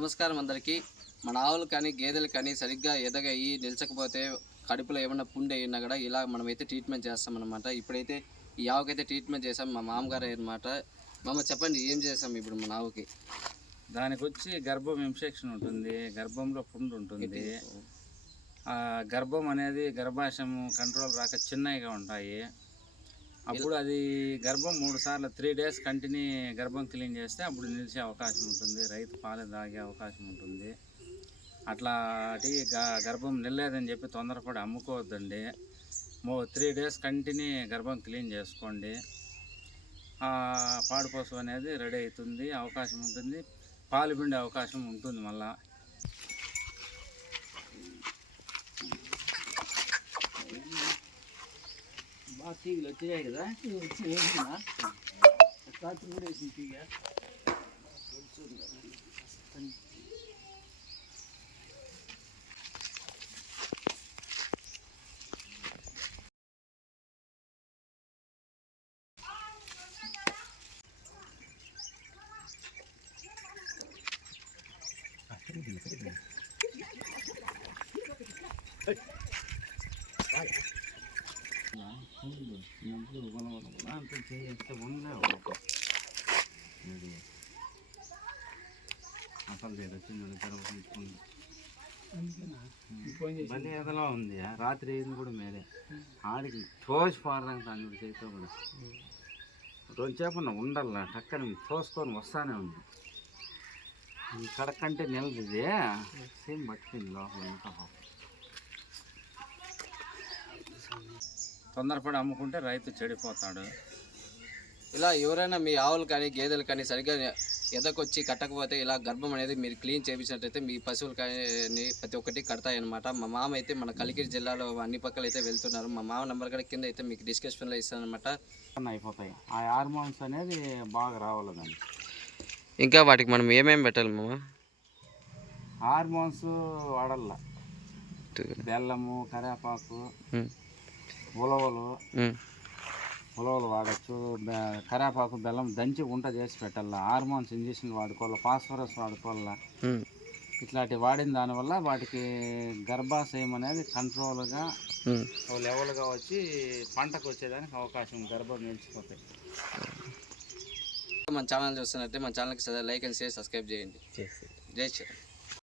నమస్కారం అందరికీ. మన ఆవులు కానీ గేదెలు కానీ సరిగ్గా ఎదగయి నిలిచకపోతే కడుపులో ఏమన్నా పుండు అయినా కూడా ఇలా మనమైతే ట్రీట్మెంట్ చేస్తామన్నమాట. ఇప్పుడైతే ఈ ఆవుకైతే ట్రీట్మెంట్ చేసాం, మా మామగారు అనమాట. మామ చెప్పండి, ఏం చేసాం ఇప్పుడు మన ఆవుకి? దానికి వచ్చి గర్భం ఇన్ఫెక్షన్ ఉంటుంది, గర్భంలో పుండు ఉంటుంది. గర్భం అనేది గర్భాశయం కంట్రోల్ రాక చిన్నగా ఉంటాయి. అప్పుడు అది గర్భం 3 సార్లు 3 days కంటిన్యూ గర్భం క్లీన్ చేస్తే అప్పుడు నిలిచే అవకాశం ఉంటుంది, రైతు పాలు తాగే అవకాశం ఉంటుంది. అట్లాంటి గర్భం నిల్లేదని చెప్పి తొందరపడి అమ్ముకోవద్దండి. 3 days కంటిన్యూ గర్భం క్లీన్ చేసుకోండి. పాడుపశు అనేది రెడీ అవుతుంది, అవకాశం ఉంటుంది, పాలు పిండే అవకాశం ఉంటుంది. మళ్ళా బాగా తీగలు వచ్చాయి కదా, రాత్రి కూడా వేసింది తీగ. భలే ఎదలా ఉంది. రాత్రి అయింది కూడా మేలే, ఆడికి తోసి పారడానికి దాని చేతితో కూడా 2 చేపలు ఉండాల టక్కని తోసుకొని వస్తానే ఉంది. కడకంటే నిలదిది సేమ్ పట్టుకుంది లోపల. ఇంకా తొందరపడి అమ్ముకుంటే రైతు చెడిపోతాడు. ఇలా ఎవరైనా మీ ఆవులు కానీ గేదెలు కానీ సరిగ్గా ఎదకొచ్చి కట్టకపోతే ఇలా గర్భం అనేది మీరు క్లీన్ చేయించినట్టయితే మీ పశువులు కానీ ప్రతి ఒక్కటి కడతాయన్నమాట. మా మామ అయితే మన కలికిరి జిల్లాలో అన్ని పక్కలు అయితే వెళ్తున్నారు. మా మామ నెంబర్ కూడా కింద అయితే మీకు డిస్క్రిప్షన్లో ఇస్తానమాట. అయిపోతాయి ఆ హార్మోన్స్ అనేది బాగా రావాలి దాన్ని. ఇంకా వాటికి మనం ఏమేమి పెట్టాలి మామ? హార్మోన్స్ వాడాల, బెల్లము, కరివేపాకు, ఉలవలు వాడచ్చు. కరివేపాకు బెల్లం దంచి గుంట చేసి పెట్టాల. హార్మోన్స్ ఇంజక్షన్ వాడుకోవాలి, ఫాస్ఫరస్ వాడుకోవాలా. ఇట్లాంటివి వాడిన దానివల్ల వాటికి గర్భాశయం అనేది కంట్రోల్గా లెవెల్గా వచ్చి పంటకు వచ్చేదానికి అవకాశం, గర్భం నిలిచిపోతాయి. మన ఛానల్ చూస్తున్నట్టే మన ఛానల్కి లైక్ అండ్ షేర్ సబ్స్క్రైబ్ చేయండి. జై శ్రీరామ్.